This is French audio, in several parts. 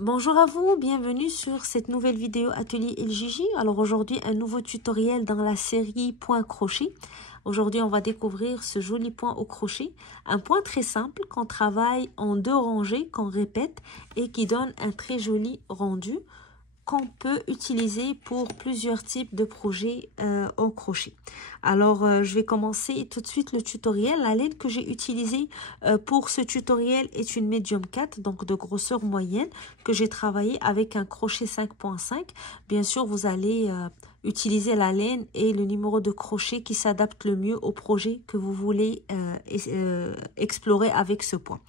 Bonjour à vous, bienvenue sur cette nouvelle vidéo Atelier El Gigi. Alors aujourd'hui, un nouveau tutoriel dans la série point crochet. Aujourd'hui, on va découvrir ce joli point au crochet. Un point très simple qu'on travaille en 2 rangées, qu'on répète et qui donne un très joli rendu qu'on peut utiliser pour plusieurs types de projets en crochet. Alors, je vais commencer tout de suite le tutoriel. La laine que j'ai utilisée pour ce tutoriel est une Medium 4, donc de grosseur moyenne, que j'ai travaillé avec un crochet 5.5. Bien sûr, vous allez utiliser la laine et le numéro de crochet qui s'adapte le mieux au projet que vous voulez explorer avec ce point.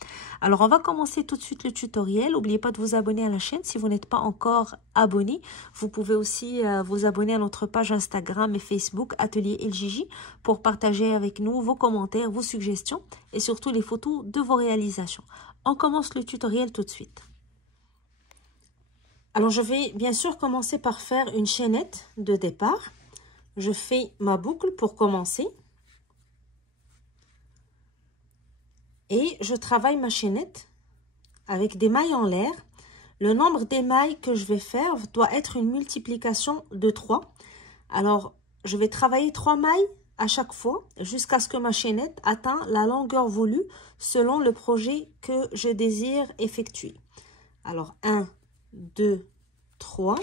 Alors, on va commencer tout de suite le tutoriel. N'oubliez pas de vous abonner à la chaîne si vous n'êtes pas encore abonné. Vous pouvez aussi vous abonner à notre page Instagram et Facebook Atelier El Gigi pour partager avec nous vos commentaires, vos suggestions et surtout les photos de vos réalisations. On commence le tutoriel tout de suite. Alors, je vais bien sûr commencer par faire une chaînette de départ. Je fais ma boucle pour commencer. Et je travaille ma chaînette avec des mailles en l'air. Le nombre d'émails que je vais faire doit être une multiplication de 3. Alors, je vais travailler 3 mailles à chaque fois jusqu'à ce que ma chaînette atteigne la longueur voulue selon le projet que je désire effectuer. Alors, 1, 2, 3.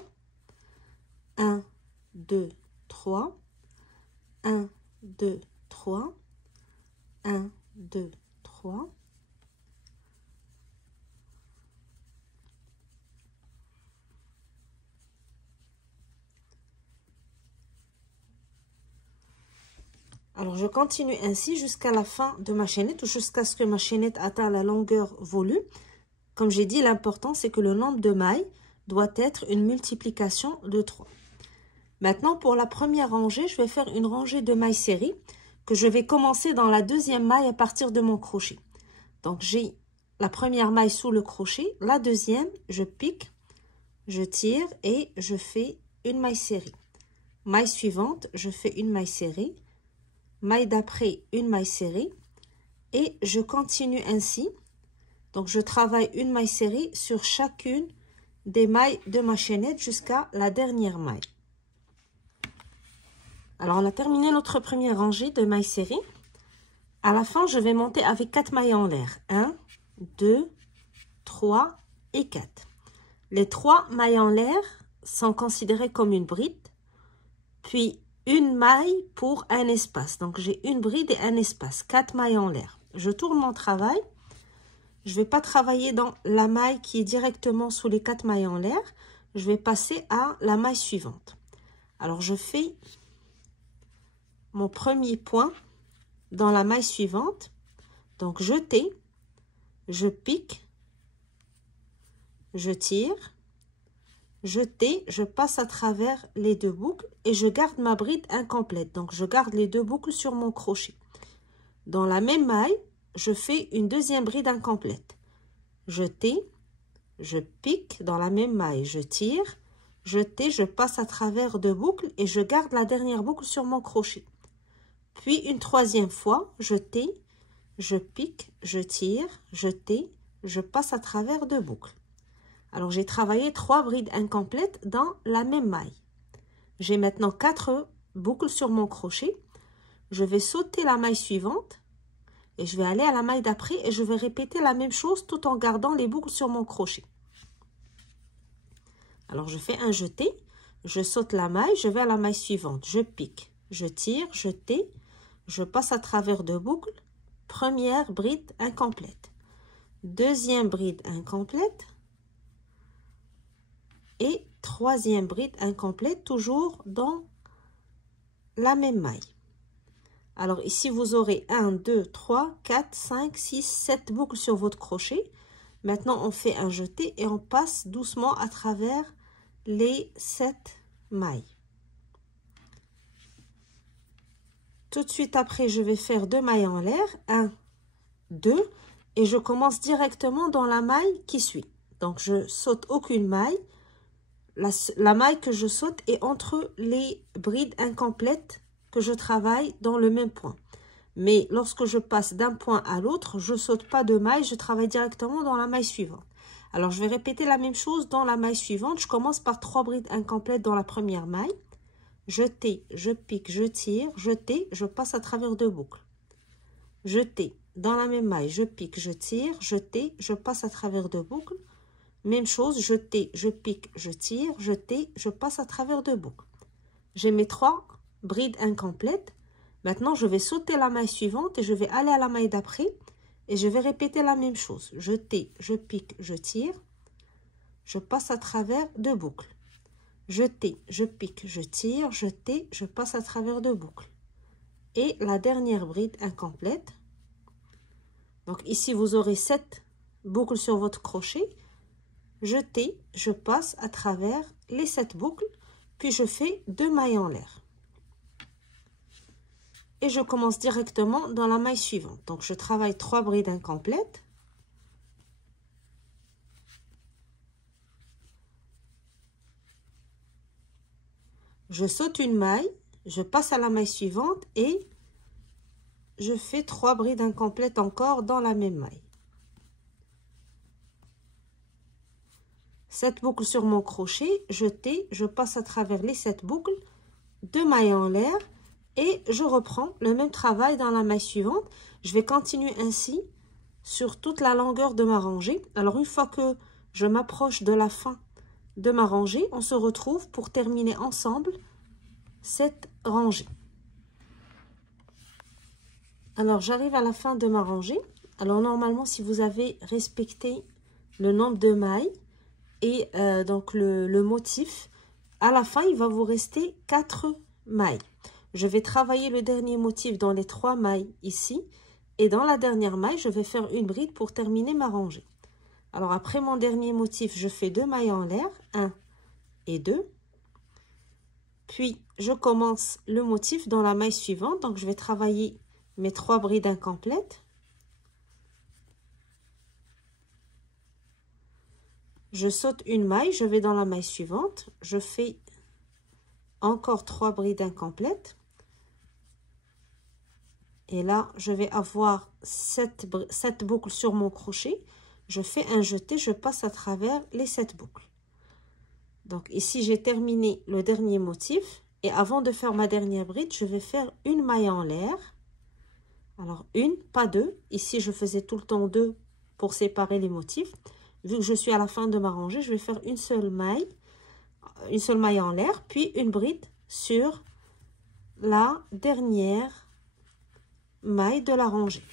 1, 2, 3. 1, 2, 3. 1, 2, 3. Alors, je continue ainsi jusqu'à la fin de ma chaînette ou jusqu'à ce que ma chaînette atteigne la longueur voulue. Comme j'ai dit, l'important, c'est que le nombre de mailles doit être une multiplication de 3. Maintenant, pour la première rangée, je vais faire une rangée de mailles serrées que je vais commencer dans la deuxième maille à partir de mon crochet. Donc, j'ai la première maille sous le crochet, la deuxième, je pique, je tire et je fais une maille serrée. Maille suivante, je fais une maille serrée. Maille d'après, une maille serrée. Et je continue ainsi. Donc, je travaille une maille serrée sur chacune des mailles de ma chaînette jusqu'à la dernière maille. Alors, on a terminé notre première rangée de mailles serrées. À la fin, je vais monter avec 4 mailles en l'air. 1, 2, 3 et 4. Les 3 mailles en l'air sont considérées comme une bride. Puis, une maille pour un espace. Donc, j'ai une bride et un espace. 4 mailles en l'air. Je tourne mon travail. Je ne vais pas travailler dans la maille qui est directement sous les 4 mailles en l'air. Je vais passer à la maille suivante. Alors, je fais mon premier point dans la maille suivante. Donc, jeter, je pique, je tire, jeter, je passe à travers les 2 boucles et je garde ma bride incomplète. Donc, je garde les 2 boucles sur mon crochet. Dans la même maille, je fais une deuxième bride incomplète. Jeter, je pique dans la même maille, je tire, jeter, je passe à travers 2 boucles et je garde la dernière boucle sur mon crochet. Puis une troisième fois, jeter, je pique, je tire, jeter, je passe à travers 2 boucles. Alors, j'ai travaillé 3 brides incomplètes dans la même maille. J'ai maintenant 4 boucles sur mon crochet. Je vais sauter la maille suivante et je vais aller à la maille d'après et je vais répéter la même chose tout en gardant les boucles sur mon crochet. Alors, je fais un jeté, je saute la maille, je vais à la maille suivante. Je pique, je tire, jeter, je passe à travers 2 boucles. Première bride incomplète. Deuxième bride incomplète. Et troisième bride incomplète, toujours dans la même maille. Alors ici, vous aurez 1, 2, 3, 4, 5, 6, 7 boucles sur votre crochet. Maintenant, on fait un jeté et on passe doucement à travers les 7 mailles. Tout de suite après, je vais faire 2 mailles en l'air. 1, 2 et je commence directement dans la maille qui suit. Donc, je saute aucune maille. La maille que je saute est entre les brides incomplètes que je travaille dans le même point. Mais lorsque je passe d'un point à l'autre, je ne saute pas de maille, je travaille directement dans la maille suivante. Alors, je vais répéter la même chose dans la maille suivante. Je commence par 3 brides incomplètes dans la première maille. Jeter, je pique, je tire, jeter, je passe à travers 2 boucles. Jeter, dans la même maille, je pique, je tire, jeter, je passe à travers 2 boucles. Même chose, jeter, je pique, je tire, jeter, je passe à travers 2 boucles. J'ai mes 3 brides incomplètes. Maintenant, je vais sauter la maille suivante et je vais aller à la maille d'après et je vais répéter la même chose. Jeter, je pique, je tire, je passe à travers 2 boucles. Jeter, je pique, je tire, jeter, je passe à travers 2 boucles. Et la dernière bride incomplète. Donc ici, vous aurez 7 boucles sur votre crochet. Jeter, je passe à travers les 7 boucles, puis je fais 2 mailles en l'air. Et je commence directement dans la maille suivante. Donc, je travaille 3 brides incomplètes. Je saute une maille, je passe à la maille suivante et je fais 3 brides incomplètes encore dans la même maille. 7 boucles sur mon crochet, jeter, je passe à travers les 7 boucles, 2 mailles en l'air. Et je reprends le même travail dans la maille suivante. Je vais continuer ainsi sur toute la longueur de ma rangée. Alors, une fois que je m'approche de la fin de ma rangée, on se retrouve pour terminer ensemble cette rangée. Alors, j'arrive à la fin de ma rangée. Alors, normalement, si vous avez respecté le nombre de mailles et donc le motif, à la fin, il va vous rester 4 mailles. Je vais travailler le dernier motif dans les 3 mailles ici. Et dans la dernière maille, je vais faire une bride pour terminer ma rangée. Alors, après mon dernier motif, je fais 2 mailles en l'air. 1 et 2. Puis, je commence le motif dans la maille suivante. Donc, je vais travailler mes 3 brides incomplètes. Je saute une maille, je vais dans la maille suivante. Je fais encore 3 brides incomplètes. Et là, je vais avoir 7 boucles sur mon crochet. Je fais un jeté, je passe à travers les 7 boucles. Donc ici, j'ai terminé le dernier motif. Et avant de faire ma dernière bride, je vais faire une maille en l'air. Alors, une, pas deux. Ici, je faisais tout le temps 2 pour séparer les motifs. Vu que je suis à la fin de ma rangée, je vais faire une seule maille en l'air, puis une bride sur la dernière maille de la rangée.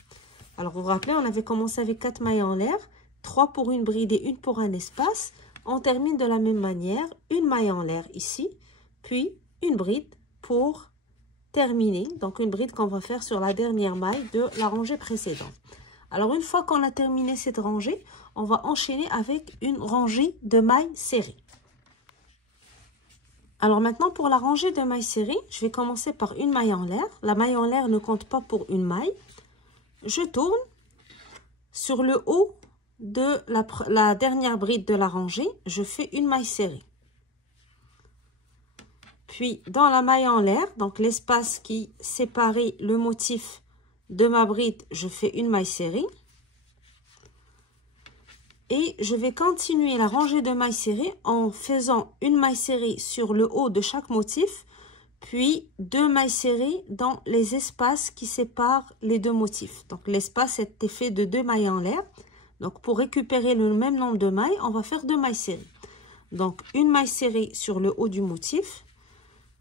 Alors, vous vous rappelez, on avait commencé avec 4 mailles en l'air, 3 pour une bride et 1 pour un espace. On termine de la même manière, une maille en l'air ici, puis une bride pour terminer. Donc, une bride qu'on va faire sur la dernière maille de la rangée précédente. Alors, une fois qu'on a terminé cette rangée, on va enchaîner avec une rangée de mailles serrées. Alors maintenant, pour la rangée de mailles serrées, je vais commencer par une maille en l'air. La maille en l'air ne compte pas pour une maille. Je tourne sur le haut de la dernière bride de la rangée. Je fais une maille serrée. Puis, dans la maille en l'air, donc l'espace qui séparait le motif de ma bride, je fais une maille serrée. Et je vais continuer la rangée de mailles serrées en faisant une maille serrée sur le haut de chaque motif, puis 2 mailles serrées dans les espaces qui séparent les 2 motifs. Donc l'espace était fait de 2 mailles en l'air. Donc pour récupérer le même nombre de mailles, on va faire 2 mailles serrées. Donc une maille serrée sur le haut du motif,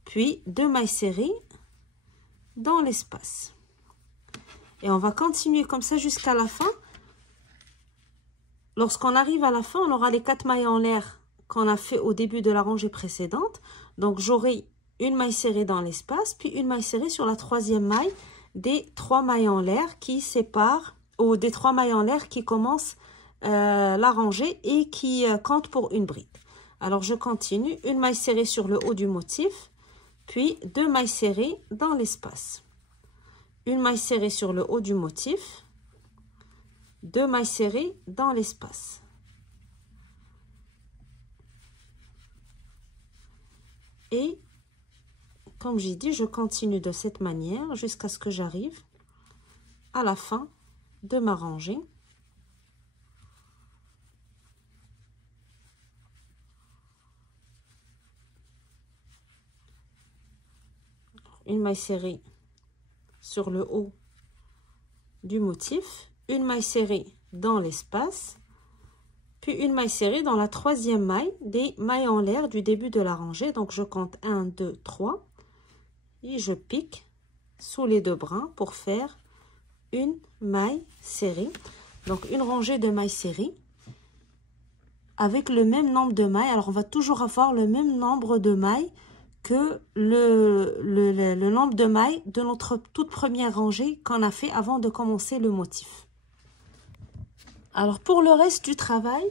puis 2 mailles serrées dans l'espace. Et on va continuer comme ça jusqu'à la fin. Lorsqu'on arrive à la fin, on aura les 4 mailles en l'air qu'on a fait au début de la rangée précédente. Donc, j'aurai une maille serrée dans l'espace, puis une maille serrée sur la 3e maille des 3 mailles en l'air qui séparent, ou des 3 mailles en l'air qui commencent la rangée et qui comptent pour une bride. Alors, je continue. Une maille serrée sur le haut du motif, puis 2 mailles serrées dans l'espace. Une maille serrée sur le haut du motif. 2 mailles serrées dans l'espace. Et comme j'ai dit, je continue de cette manière jusqu'à ce que j'arrive à la fin de ma rangée. une maille serrée sur le haut du motif, une maille serrée dans l'espace, puis une maille serrée dans la troisième maille des mailles en l'air du début de la rangée. Donc je compte 1, 2, 3 et je pique sous les deux brins pour faire une maille serrée. Donc une rangée de mailles serrées avec le même nombre de mailles. Alors on va toujours avoir le même nombre de mailles que le nombre de mailles de notre toute première rangée qu'on a fait avant de commencer le motif. Alors pour le reste du travail,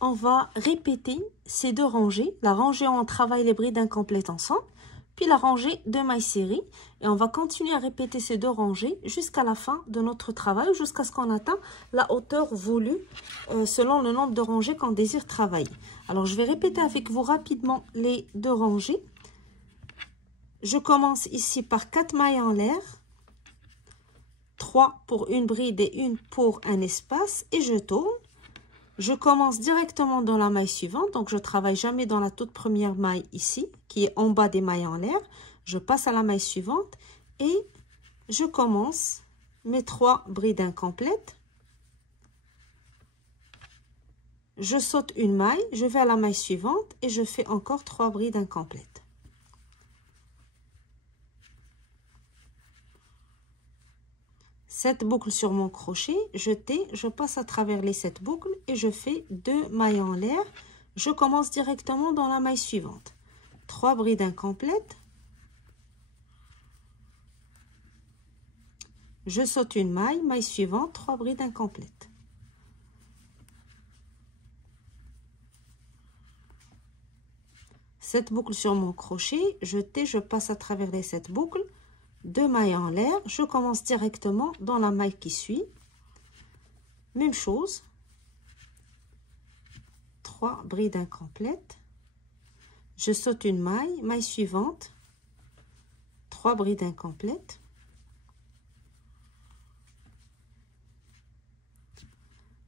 on va répéter ces deux rangées. La rangée où on travaille les brides incomplètes ensemble, puis la rangée de mailles serrées. Et on va continuer à répéter ces deux rangées jusqu'à la fin de notre travail, jusqu'à ce qu'on atteint la hauteur voulue selon le nombre de rangées qu'on désire travailler. Alors je vais répéter avec vous rapidement les deux rangées. Je commence ici par 4 mailles en l'air, 3 pour une bride et une pour un espace, et je tourne. Je commence directement dans la maille suivante, donc je ne travaille jamais dans la toute première maille ici, qui est en bas des mailles en l'air. Je passe à la maille suivante et je commence mes 3 brides incomplètes. Je saute une maille, je vais à la maille suivante et je fais encore 3 brides incomplètes. Cette boucle sur mon crochet, je passe à travers les 7 boucles et je fais 2 mailles en l'air. Je commence directement dans la maille suivante. 3 brides incomplètes. Je saute une maille, maille suivante, 3 brides incomplètes. Cette boucle sur mon crochet, je passe à travers les 7 boucles. 2 mailles en l'air, je commence directement dans la maille qui suit. Même chose. 3 brides incomplètes. Je saute une maille, maille suivante. 3 brides incomplètes.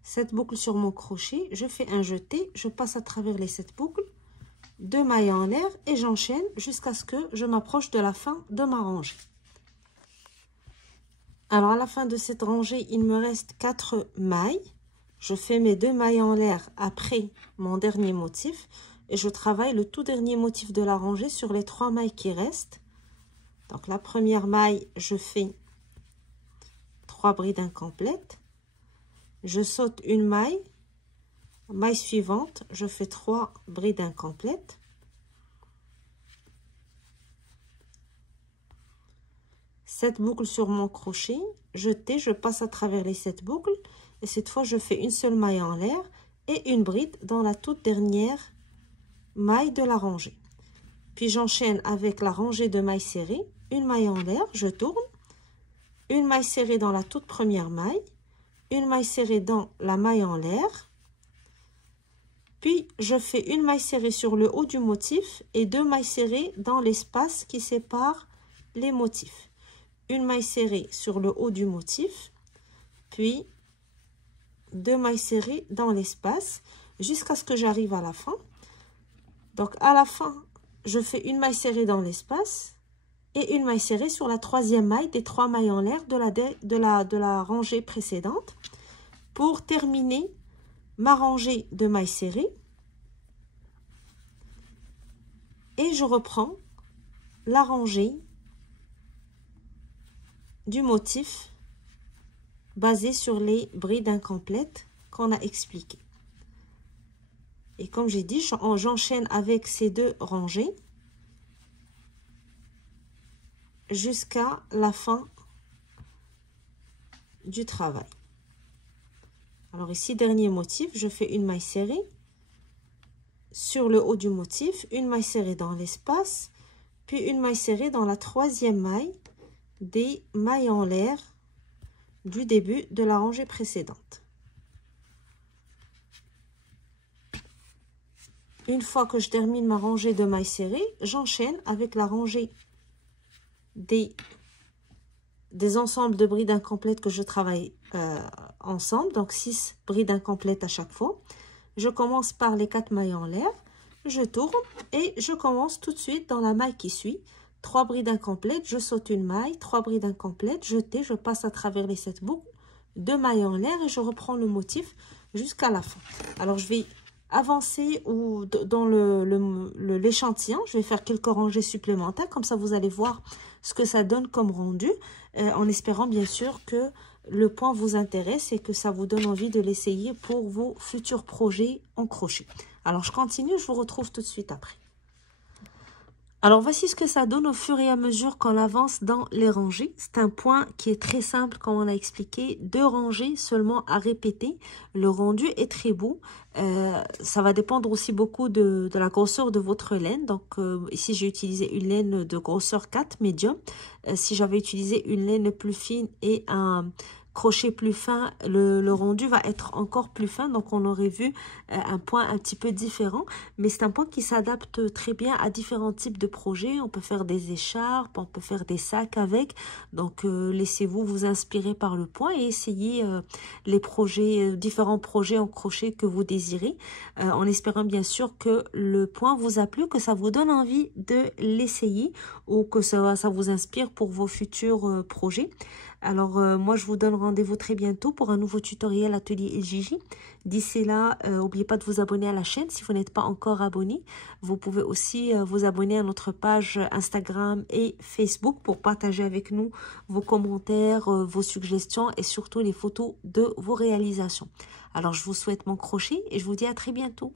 Cette boucle sur mon crochet, je fais un jeté, je passe à travers les 7 boucles. 2 mailles en l'air et j'enchaîne jusqu'à ce que je m'approche de la fin de ma rangée. Alors, à la fin de cette rangée, il me reste 4 mailles. Je fais mes 2 mailles en l'air après mon dernier motif. Et je travaille le tout dernier motif de la rangée sur les 3 mailles qui restent. Donc, la première maille, je fais 3 brides incomplètes. Je saute une maille. Maille suivante, je fais 3 brides incomplètes. Cette boucle sur mon crochet, je passe à travers les 7 boucles et cette fois je fais une seule maille en l'air et une bride dans la toute dernière maille de la rangée. Puis j'enchaîne avec la rangée de mailles serrées, une maille en l'air, je tourne, une maille serrée dans la toute première maille, une maille serrée dans la maille en l'air, puis je fais une maille serrée sur le haut du motif et 2 mailles serrées dans l'espace qui sépare les motifs. Une maille serrée sur le haut du motif, puis 2 mailles serrées dans l'espace jusqu'à ce que j'arrive à la fin. Donc à la fin, je fais une maille serrée dans l'espace et une maille serrée sur la troisième maille des 3 mailles en l'air de la rangée précédente pour terminer ma rangée de mailles serrées. Et je reprends la rangée du motif basé sur les brides incomplètes qu'on a expliqué. Et comme j'ai dit, j'enchaîne avec ces 2 rangées jusqu'à la fin du travail. Alors ici, dernier motif, je fais une maille serrée sur le haut du motif, une maille serrée dans l'espace, puis une maille serrée dans la troisième maille des mailles en l'air du début de la rangée précédente. Une fois que je termine ma rangée de mailles serrées, j'enchaîne avec la rangée des ensembles de brides incomplètes que je travaille ensemble, donc 6 brides incomplètes à chaque fois. Je commence par les 4 mailles en l'air, je tourne et je commence tout de suite dans la maille qui suit. 3 brides incomplètes, je saute une maille, 3 brides incomplètes, jeter, je passe à travers les 7 boucles, 2 mailles en l'air et je reprends le motif jusqu'à la fin. Alors, je vais avancer dans l'échantillon, je vais faire quelques rangées supplémentaires, comme ça vous allez voir ce que ça donne comme rendu, en espérant bien sûr que le point vous intéresse et que ça vous donne envie de l'essayer pour vos futurs projets en crochet. Alors, je continue, je vous retrouve tout de suite après. Alors, voici ce que ça donne au fur et à mesure qu'on avance dans les rangées. C'est un point qui est très simple, comme on a expliqué. 2 rangées seulement à répéter. Le rendu est très beau. Ça va dépendre aussi beaucoup de la grosseur de votre laine. Donc, ici, j'ai utilisé une laine de grosseur 4, médium. Si j'avais utilisé une laine plus fine et un crochet plus fin, le rendu va être encore plus fin, donc on aurait vu un point un petit peu différent, mais c'est un point qui s'adapte très bien à différents types de projets. On peut faire des écharpes, on peut faire des sacs avec, donc laissez-vous vous inspirer par le point et essayez les projets, différents projets en crochet que vous désirez, en espérant bien sûr que le point vous a plu, que ça vous donne envie de l'essayer ou que ça vous inspire pour vos futurs projets. Alors, moi, je vous donne rendez-vous très bientôt pour un nouveau tutoriel Atelier LJJ. D'ici là, n'oubliez pas de vous abonner à la chaîne si vous n'êtes pas encore abonné. Vous pouvez aussi vous abonner à notre page Instagram et Facebook pour partager avec nous vos commentaires, vos suggestions et surtout les photos de vos réalisations. Alors, je vous souhaite mon crochet et je vous dis à très bientôt.